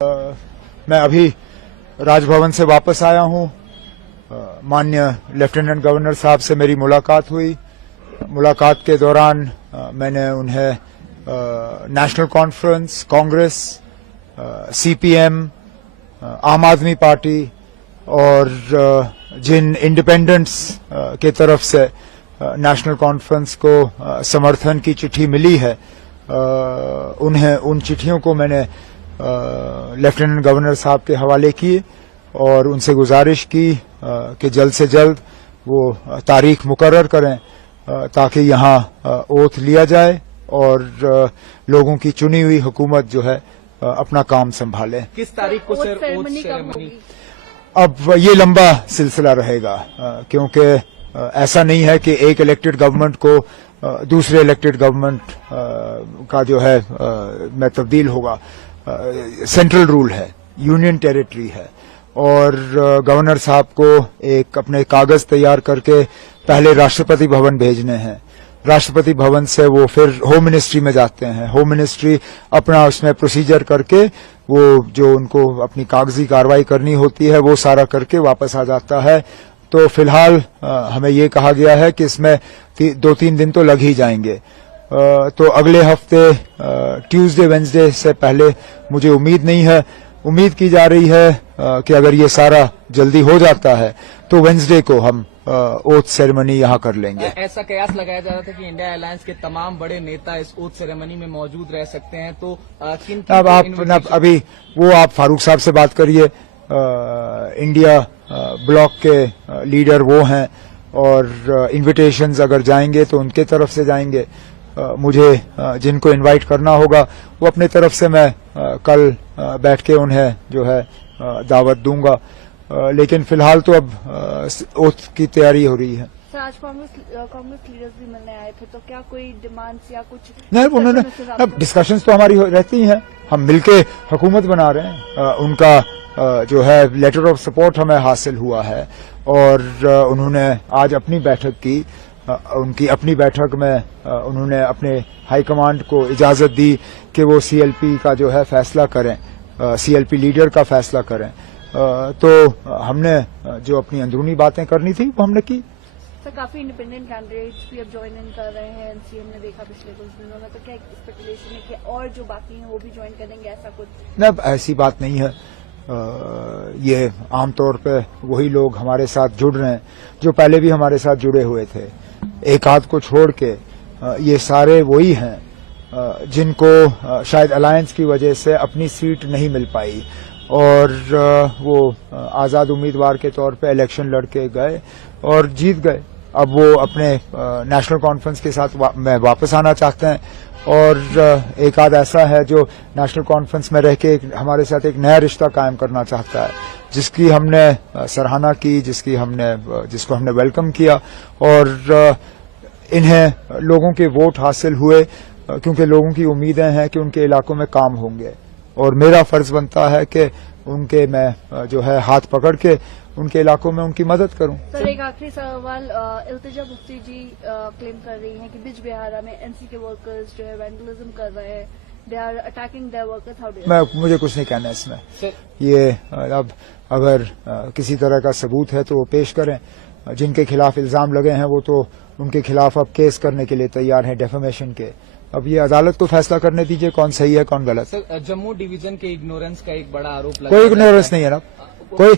मैं अभी राजभवन से वापस आया हूं। माननीय लेफ्टिनेंट गवर्नर साहब से मेरी मुलाकात हुई। मुलाकात के दौरान मैंने उन्हें नेशनल कॉन्फ्रेंस, कांग्रेस, सीपीएम, आम आदमी पार्टी और जिन इंडिपेंडेंट्स के तरफ से नेशनल कॉन्फ्रेंस को समर्थन की चिट्ठी मिली है, उन्हें उन चिट्ठियों को मैंने लेफ्टिनेंट गवर्नर साहब के हवाले किए और उनसे गुजारिश की कि जल्द से जल्द वो तारीख मुकर्रर करें ताकि यहाँ ओथ लिया जाए और लोगों की चुनी हुई हुकूमत जो है अपना काम संभाले। किस तारीख को सर ओथ सेरेमनी? अब ये लंबा सिलसिला रहेगा क्योंकि ऐसा नहीं है कि एक इलेक्टेड गवर्नमेंट को दूसरे इलेक्टेड गवर्नमेंट का जो है में तब्दील होगा। सेंट्रल रूल है, यूनियन टेरिटरी है और गवर्नर साहब को एक अपने कागज तैयार करके पहले राष्ट्रपति भवन भेजने हैं। राष्ट्रपति भवन से वो फिर होम मिनिस्ट्री में जाते हैं। होम मिनिस्ट्री अपना उसमें प्रोसीजर करके वो जो उनको अपनी कागजी कार्रवाई करनी होती है वो सारा करके वापस आ जाता है। तो फिलहाल हमें ये कहा गया है कि इसमें 2-3 दिन तो लग ही जाएंगे। तो अगले हफ्ते ट्यूसडे वेंसडे से पहले मुझे उम्मीद नहीं है। उम्मीद की जा रही है कि अगर ये सारा जल्दी हो जाता है तो वेंसडे को हम ओथ सेरेमनी यहाँ कर लेंगे। ऐसा कयास लगाया जा रहा था कि इंडिया अलायंस के तमाम बड़े नेता इस ओथ सेरेमनी में मौजूद रह सकते हैं, तो किन अब आप अभी वो आप फारूक साहब से बात करिए। इंडिया ब्लॉक के लीडर वो हैं और इन्विटेशंस अगर जाएंगे तो उनके तरफ से जाएंगे। मुझे जिनको इनवाइट करना होगा वो अपने तरफ से मैं कल बैठ के उन्हें जो है दावत दूंगा। लेकिन फिलहाल तो अब ओथ की तैयारी हो रही है। सर, आज कांग्रेस लीडर्स भी मिलने आए थे, तो क्या कोई डिमांड्स या कुछ नहीं? उन्होंने अब डिस्कशंस तो हमारी रहती हैं, हम मिलके हुकूमत बना रहे हैं। उनका जो है लेटर ऑफ सपोर्ट हमें हासिल हुआ है और उन्होंने आज अपनी बैठक की। उनकी अपनी बैठक में उन्होंने अपने हाईकमांड को इजाजत दी कि वो सीएलपी का जो है फैसला करें, सीएलपी लीडर का फैसला करें। तो हमने जो अपनी अंदरूनी बातें करनी थी वो हमने की। सर, काफी इंडिपेंडेंट कैंडिडेट्स भी अब ज्वाइन इन कर रहे हैं। एनसीएम ने देखा पिछले कुछ दिनों में, तो क्या स्पेकुलेशन है कि और जो बाकी हैं वो भी ज्वाइन करेंगे, ऐसा कुछ? नहीं, ऐसी बात नहीं है। ये आमतौर पे वही लोग हमारे साथ जुड़ रहे हैं जो पहले भी हमारे साथ जुड़े हुए थे। एक आध को छोड़ के ये सारे वही हैं जिनको शायद अलायंस की वजह से अपनी सीट नहीं मिल पाई और वो आजाद उम्मीदवार के तौर पे इलेक्शन लड़के गए और जीत गए। अब वो अपने नेशनल कॉन्फ्रेंस के साथ में वापस आना चाहते हैं और एक आध ऐसा है जो नेशनल कॉन्फ्रेंस में रह के हमारे साथ एक नया रिश्ता कायम करना चाहता है, जिसकी हमने सराहना की, जिसको हमने वेलकम किया और इन्हें लोगों के वोट हासिल हुए क्योंकि लोगों की उम्मीदें हैं कि उनके इलाकों में काम होंगे और मेरा फर्ज बनता है कि उनके मैं जो है हाथ पकड़ के उनके इलाकों में उनकी मदद करूं। सर, एक आखिरी सवाल। इल्तिजा मुफ्ती जी क्लेम कर रही हैं कि बिज बिहारा में एनसी के वर्कर्स जो है वैंडलिज्म कर रहे हैं, they are attacking their workers. How do you? मुझे कुछ नहीं कहना इसमें। ये अब अगर किसी तरह का सबूत है तो वो पेश करें। जिनके खिलाफ इल्जाम लगे हैं वो तो उनके खिलाफ अब केस करने के लिए तैयार हैं, डेफेमेशन के। अब ये अदालत को फैसला करने दीजिए कौन सही है कौन गलत। सर, जम्मू डिवीजन के इग्नोरेंस का एक बड़ा आरोप लगा। कोई इग्नोरेंस नहीं है ना, कोई